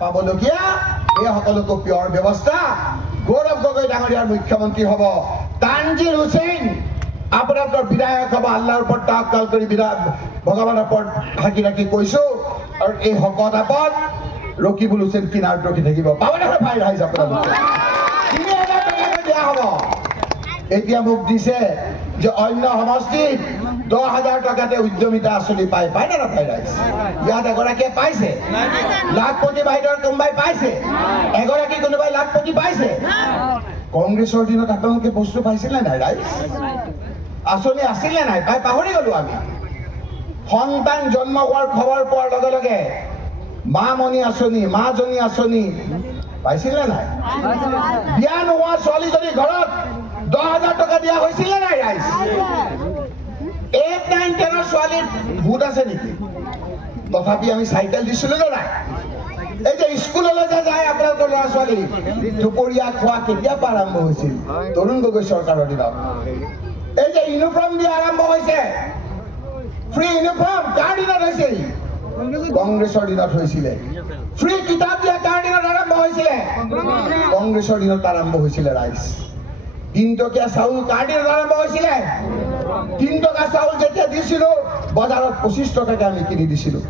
পাবলগীয়া এই সকলকো পিয়ৰ ব্যৱস্থা গৌৰৱ গগৈ ডাঙৰীয়াৰ মুখ্যমন্ত্ৰী হ'ব তানজিল হুছেইন আপোনালোকৰ বিধায়ক হ'ব আল্লাহৰ ওপৰত তাৱাক্কুল কৰি ভগৱানৰ ওপৰত হাকি ৰাখি কৈছো আৰু এই শকত আপদ ৰকিবুল হুছেইন কিনাৰত ৰখি থাকিব পাবনে ভাই ৰাইজ আপোনালোকে ৩০০০ টকাকৈ দিয়া হ'ব এতিয়া মোক দিছে যে অন্য সমষ্টিত ১০,০০০ টকাতে উদ্যমিতা আঁচনি পায় নে নাপায় ৰাইজ ইয়াত এগৰাকীয়ে পাইছে লাখপতি বাইদেউৰ কোনোবাই পাইছে এগৰাকী কোনোবাই লাখপতি পাইছে কংগ্ৰেছৰ দিনত আপোনালোকে বস্তু পাইছিলে নাই ৰাইজ আঁচনি আছিলে নাই পাই পাহৰি গলো আমি সন্তান জন্ম হোৱাৰ খবৰ পোৱাৰ লগে লগে মামণি আঁচনি মাজনী আঁচনি পাইছিলে নাই বিয়া নোহোৱা ছোৱালীজনী ঘৰত ১০,০০০ টকা দিয়া হৈছিলে নাই ৰাইজ 8, 9, 10 ছোৱালীৰ ভোট আছে নেকি তথাপি আমি চাইকেল দিছিলো নে নাই এই যে স্কুললৈ যে যায় আপোনালোকৰ ল'ৰা ছোৱালী দুপৰীয়া খোৱা কেতিয়াৰ পৰা আৰম্ভ হৈছিল তৰুণ গগৈ চৰকাৰৰ দিনত এই যে ইউনিফৰ্ম দিয়া আৰম্ভ হৈছে ফ্ৰী ইউনিফৰ্ম কাৰ দিনত হৈছিল কংগ্ৰেছৰ দিনত হৈছিলে ফ্ৰী কিতাপ দিয়া কাৰ দিনত আৰম্ভ হৈছিলে কংগ্ৰেছৰ দিনত আৰম্ভ হৈছিলে ৰাইজ ৩ টকীয়া চাউল কাৰ দিনত আৰম্ভ হৈছিলে ৩ টকা চাউল যেতিয়া দিছিলো বজাৰত ২৫ টকাকে আমি কিনি দিছিলো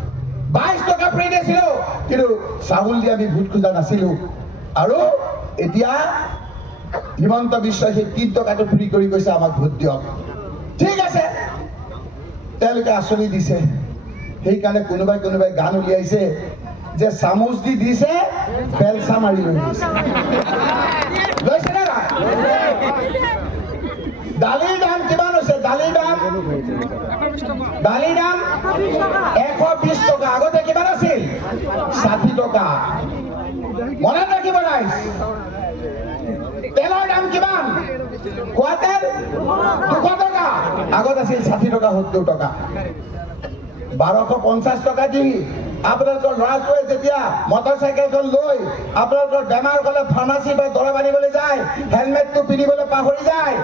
২২ টকা ফ্ৰী দিছিলো কিন্তু চাউল দি আমি ভোট খোজা নাছিলো আৰু এতিয়া হিমন্ত বিশ্বই সেই ৩ টকাটো ফ্ৰী কৰি কৈছে আমাক ভোট দিয়ক ঠিক আছে তেওঁলোকে আঁচনি দিছে সেইকাৰণে কোনোবাই গান উলিয়াইছে যে চামুচ দি দিছে বেলচা মাৰি লৈ গৈছে লৈছে নে নাই দালিৰ দাম কিমান হৈছে দালিৰ দাম ১২০ টকা আগতে কিমান আছিল ৬০ টকা মনত ৰাখিব ৰাইজ তেলৰ দাম কিমান খোৱা তেল ২০০ টকা আগত আছিল ৬০ টকা ৭০ টকা ১২৫০ টকা দি আপোনালোকৰ ল'ৰা ছোৱালীয়ে যেতিয়া মটৰচাইকেলখন লৈ আপোনালোকৰ বেমাৰ হ'লে ফাৰ্মাচী বা দৰৱ আনিবলৈ যায় হেলমেটটো পিন্ধিবলৈ পাহৰি যায়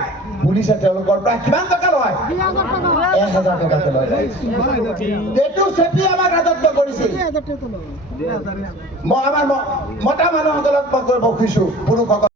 পুলিচে তেওঁলোকৰ পৰা কিমান টকা লয় ১,০০০ টকাকে লয় এইটো চেপি আমাক ৰাজত্ব কৰিছিল মই আমাৰ মতা মানুহসকলক মই কৰিব খুজিছো পুৰুষসকল